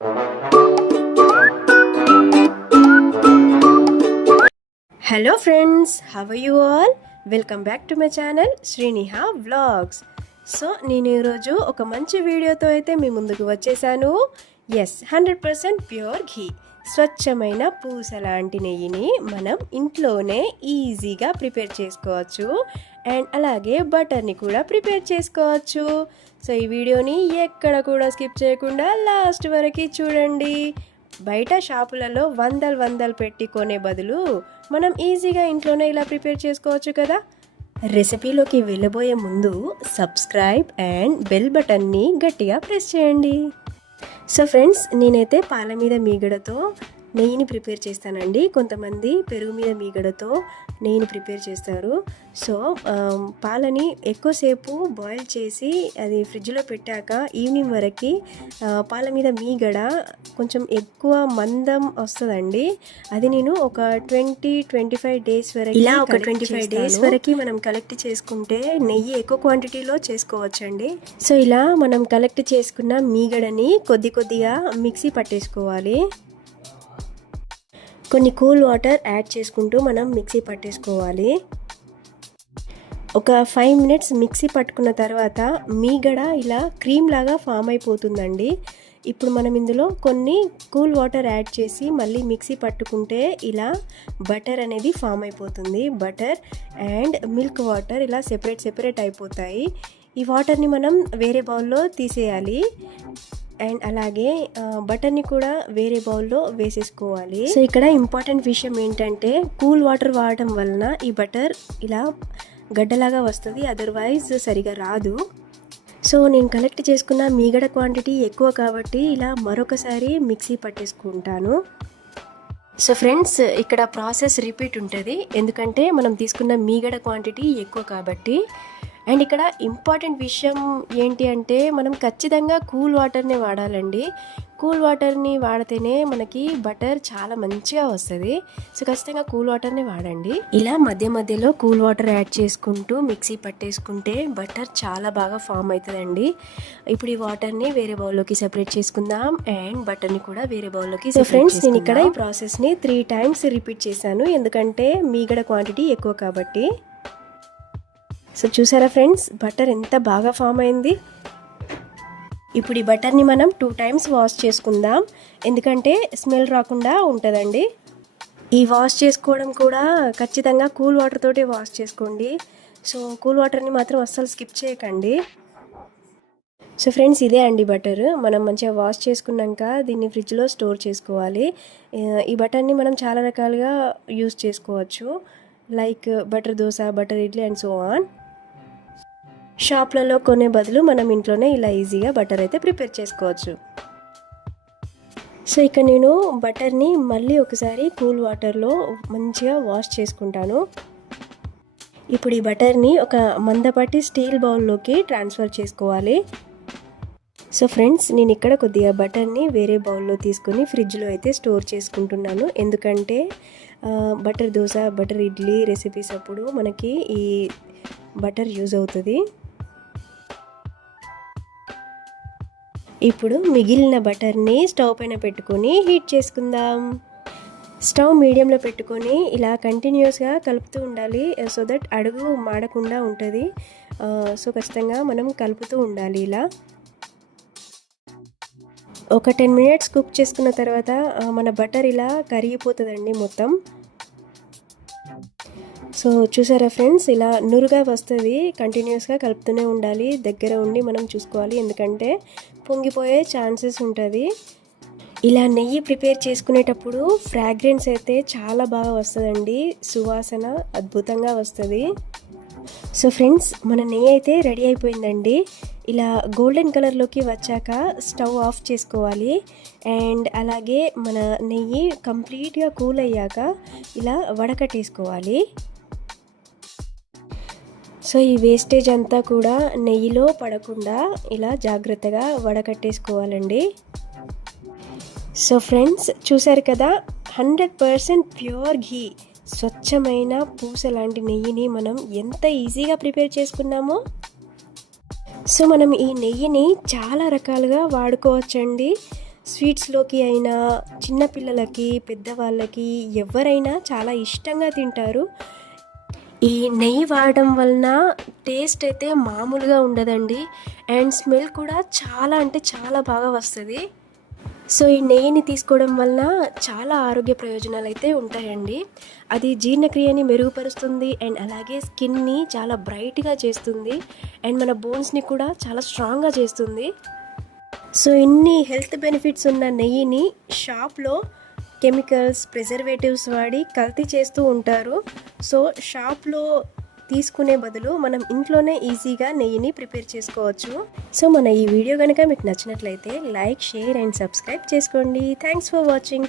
Hello friends, how are you all? Welcome back to my channel Sriniha vlogs. So నేను ఈరోజు ఒక మంచి వీడియోతో అయితే మీ ముందుకు వచ్చేసాను. 100% ప్యూర్ ఘీ, స్వచ్ఛమైన పూస లాంటి నెయ్యిని మనం ఇంట్లోనే ఈజీగా ప్రిపేర్ చేసుకోవచ్చు. అండ్ అలాగే బటర్ని కూడా ప్రిపేర్ చేసుకోవచ్చు. సో ఈ వీడియోని ఎక్కడ కూడా స్కిప్ చేయకుండా లాస్ట్ వరకు చూడండి. బయట షాపులలో వందలు పెట్టి కొనే బదులు మనం ఈజీగా ఇంట్లోనే ఇలా ప్రిపేర్ చేసుకోవచ్చు కదా. రెసిపీలోకి వెళ్ళబోయే ముందు సబ్స్క్రైబ్ అండ్ బెల్ బటన్ని గట్టిగా ప్రెస్ చేయండి. సో ఫ్రెండ్స్, నేనైతే పాల మీద మీగడతో నెయ్యిని ప్రిపేర్ చేస్తానండి. కొంతమంది పెరుగు మీద మీగడతో నెయ్యిని ప్రిపేర్ చేస్తారు. సో పాలని ఎక్కువసేపు బాయిల్ చేసి అది ఫ్రిడ్జ్లో పెట్టాక ఈవినింగ్ వరకు పాల మీద మీగడ కొంచెం ఎక్కువ మందం వస్తుందండి. అది నేను ఒక 20-25 డేస్ వరకు, ఇలా ఒక 25 డేస్ వరకు మనం కలెక్ట్ చేసుకుంటే నెయ్యి ఎక్కువ క్వాంటిటీలో చేసుకోవచ్చండి. సో ఇలా మనం కలెక్ట్ చేసుకున్న మీగడని కొద్దిగా మిక్సీ పట్టేసుకోవాలి. కొన్ని కూల్ వాటర్ యాడ్ చేసుకుంటూ మనం మిక్సీ పట్టేసుకోవాలి. ఒక 5 మినిట్స్ మిక్సీ పట్టుకున్న తర్వాత మీగడ ఇలా క్రీమ్ లాగా ఫామ్ అయిపోతుందండి. ఇప్పుడు మనం ఇందులో కొన్ని కూల్ వాటర్ యాడ్ చేసి మళ్ళీ మిక్సీ పట్టుకుంటే ఇలా బటర్ అనేది ఫామ్ అయిపోతుంది. బటర్ అండ్ మిల్క్ వాటర్ ఇలా సెపరేట్ అయిపోతాయి. ఈ వాటర్ని మనం వేరే బౌల్లో తీసేయాలి. అండ్ అలాగే బటర్ని కూడా వేరే బౌల్లో వేసేసుకోవాలి. సో ఇక్కడ ఇంపార్టెంట్ విషయం ఏంటంటే కూల్ వాటర్ వాడటం వలన ఈ బటర్ ఇలా గడ్డలాగా వస్తుంది, అదర్వైజ్ సరిగా రాదు. సో నేను కలెక్ట్ చేసుకున్న మీగడ క్వాంటిటీ ఎక్కువ కాబట్టి ఇలా మరొకసారి మిక్సీ పట్టేసుకుంటాను. సో ఫ్రెండ్స్, ఇక్కడ ప్రాసెస్ రిపీట్ ఉంటుంది, ఎందుకంటే మనం తీసుకున్న మీగడ క్వాంటిటీ ఎక్కువ కాబట్టి. అండ్ ఇక్కడ ఇంపార్టెంట్ విషయం ఏంటి అంటే మనం ఖచ్చితంగా కూల్ వాటర్ని వాడాలండి. కూల్ వాటర్ని వాడితేనే మనకి బటర్ చాలా మంచిగా వస్తుంది. సో ఖచ్చితంగా కూల్ వాటర్ని వాడండి. ఇలా మధ్యలో కూల్ వాటర్ యాడ్ చేసుకుంటూ మిక్సీ పట్టేసుకుంటే బటర్ చాలా బాగా ఫామ్ అవుతుందండి. ఇప్పుడు ఈ వాటర్ని వేరే బౌల్లోకి సెపరేట్ చేసుకుందాం అండ్ బటర్ని కూడా వేరే బౌల్లోకి. సో ఫ్రెండ్స్, నేను ఇక్కడ ఈ ప్రాసెస్ని 3 టైమ్స్ రిపీట్ చేశాను, ఎందుకంటే మీగడ క్వాంటిటీ ఎక్కువ కాబట్టి. సో చూసారా ఫ్రెండ్స్, బటర్ ఎంత బాగా ఫామ్ అయింది. ఇప్పుడు ఈ బటర్ని మనం 2 టైమ్స్ వాష్ చేసుకుందాం, ఎందుకంటే స్మెల్ రాకుండా ఉంటుందండి. ఈ వాష్ చేసుకోవడం కూడా ఖచ్చితంగా కూల్ వాటర్ తోటి వాష్ చేసుకోండి. సో కూల్ వాటర్ని మాత్రం అస్సలు స్కిప్ చేయకండి. సో ఫ్రెండ్స్, ఇదే అండి బటర్. మనం మంచిగా వాష్ చేసుకున్నాక దీన్ని ఫ్రిడ్జ్లో స్టోర్ చేసుకోవాలి. ఈ బటర్ని మనం చాలా రకాలుగా యూస్ చేసుకోవచ్చు, like butter dosa, butter idli and so on. షాప్లలో కొనే బదులు మనం ఇంట్లోనే ఇలా ఈజీగా బటర్ అయితే ప్రిపేర్ చేసుకోవచ్చు. సో ఇక్కడ నేను బటర్ని మళ్ళీ ఒకసారి కూల్ వాటర్లో మంచిగా వాష్ చేసుకుంటాను. ఇప్పుడు ఈ బటర్ని ఒక మందపాటి స్టీల్ బౌల్లోకి ట్రాన్స్ఫర్ చేసుకోవాలి. సో ఫ్రెండ్స్, నేను ఇక్కడ కొద్దిగా బటర్ని వేరే బౌల్లో తీసుకొని ఫ్రిడ్జ్లో అయితే స్టోర్ చేసుకుంటున్నాను, ఎందుకంటే butter dosa, butter idli recipes అప్పుడు మనకి ఈ బటర్ యూజ్ అవుతుంది. ఇప్పుడు మిగిలిన బటర్ని స్టవ్ పైన పెట్టుకొని హీట్ చేసుకుందాం. స్టవ్ మీడియంలో పెట్టుకొని ఇలా కంటిన్యూస్గా కలుపుతూ ఉండాలి, సో దట్ అడుగు మాడకుండా ఉంటుంది. సో ఖచ్చితంగా మనం కలుపుతూ ఉండాలి. ఇలా ఒక 10 మినిట్స్ కుక్ చేసుకున్న తర్వాత మన బటర్ ఇలా కరిగిపోతుందండి మొత్తం. సో చూసారా ఫ్రెండ్స్, ఇలా నురుగా వస్తుంది. కంటిన్యూస్గా కలుపుతూనే ఉండాలి, దగ్గర ఉండి మనం చూసుకోవాలి, ఎందుకంటే పొంగిపోయే ఛాన్సెస్ ఉంటుంది. ఇలా నెయ్యి ప్రిపేర్ చేసుకునేటప్పుడు ఫ్రాగ్రెన్స్ అయితే చాలా బాగా వస్తుందండి, సువాసన అద్భుతంగా వస్తుంది. సో ఫ్రెండ్స్, మన నెయ్యి అయితే రెడీ అయిపోయిందండి. ఇలా గోల్డెన్ కలర్లోకి వచ్చాక స్టవ్ ఆఫ్ చేసుకోవాలి. అండ్ అలాగే మన నెయ్యి కంప్లీట్గా కూల్ అయ్యాక ఇలా వడకట్టేసుకోవాలి. సో ఈ వేస్టేజ్ అంతా కూడా నెయ్యిలో పడకుండా ఇలా జాగ్రత్తగా వడకట్టేసుకోవాలండి. సో ఫ్రెండ్స్, చూసారు కదా, 100% ప్యూర్ ఘీ, స్వచ్ఛమైన పూస లాంటి నెయ్యిని మనం ఎంత ఈజీగా ప్రిపేర్ చేసుకున్నామో. సో మనం ఈ నెయ్యిని చాలా రకాలుగా వాడుకోవచ్చండి. స్వీట్స్లోకి అయినా చిన్నపిల్లలకి పెద్దవాళ్ళకి ఎవరైనా చాలా ఇష్టంగా తింటారు. ఈ నెయ్యి వాడడం వలన టేస్ట్ అయితే మామూలుగా ఉండదండి. అండ్ స్మెల్ కూడా చాలా అంటే చాలా బాగా వస్తుంది. సో ఈ నెయ్యిని తీసుకోవడం వలన చాలా ఆరోగ్య ప్రయోజనాలు అయితే ఉంటాయండి. అది జీర్ణక్రియని మెరుగుపరుస్తుంది అండ్ అలాగే స్కిన్ని చాలా బ్రైట్గా చేస్తుంది అండ్ మన బోన్స్ని కూడా చాలా స్ట్రాంగ్గా చేస్తుంది. సో ఇన్ని హెల్త్ బెనిఫిట్స్ ఉన్న నెయ్యిని షాప్లో కెమికల్స్ ప్రిజర్వేటివ్స్ వాడి కల్తీ చేస్తూ ఉంటారు. సో షాప్లో తీసుకునే బదులు మనం ఇంట్లోనే ఈజీగా నెయ్యిని ప్రిపేర్ చేసుకోవచ్చు. సో మన ఈ వీడియో కనుక మీకు నచ్చినట్లయితే లైక్, షేర్ అండ్ సబ్స్క్రైబ్ చేసుకోండి. Thanks for watching.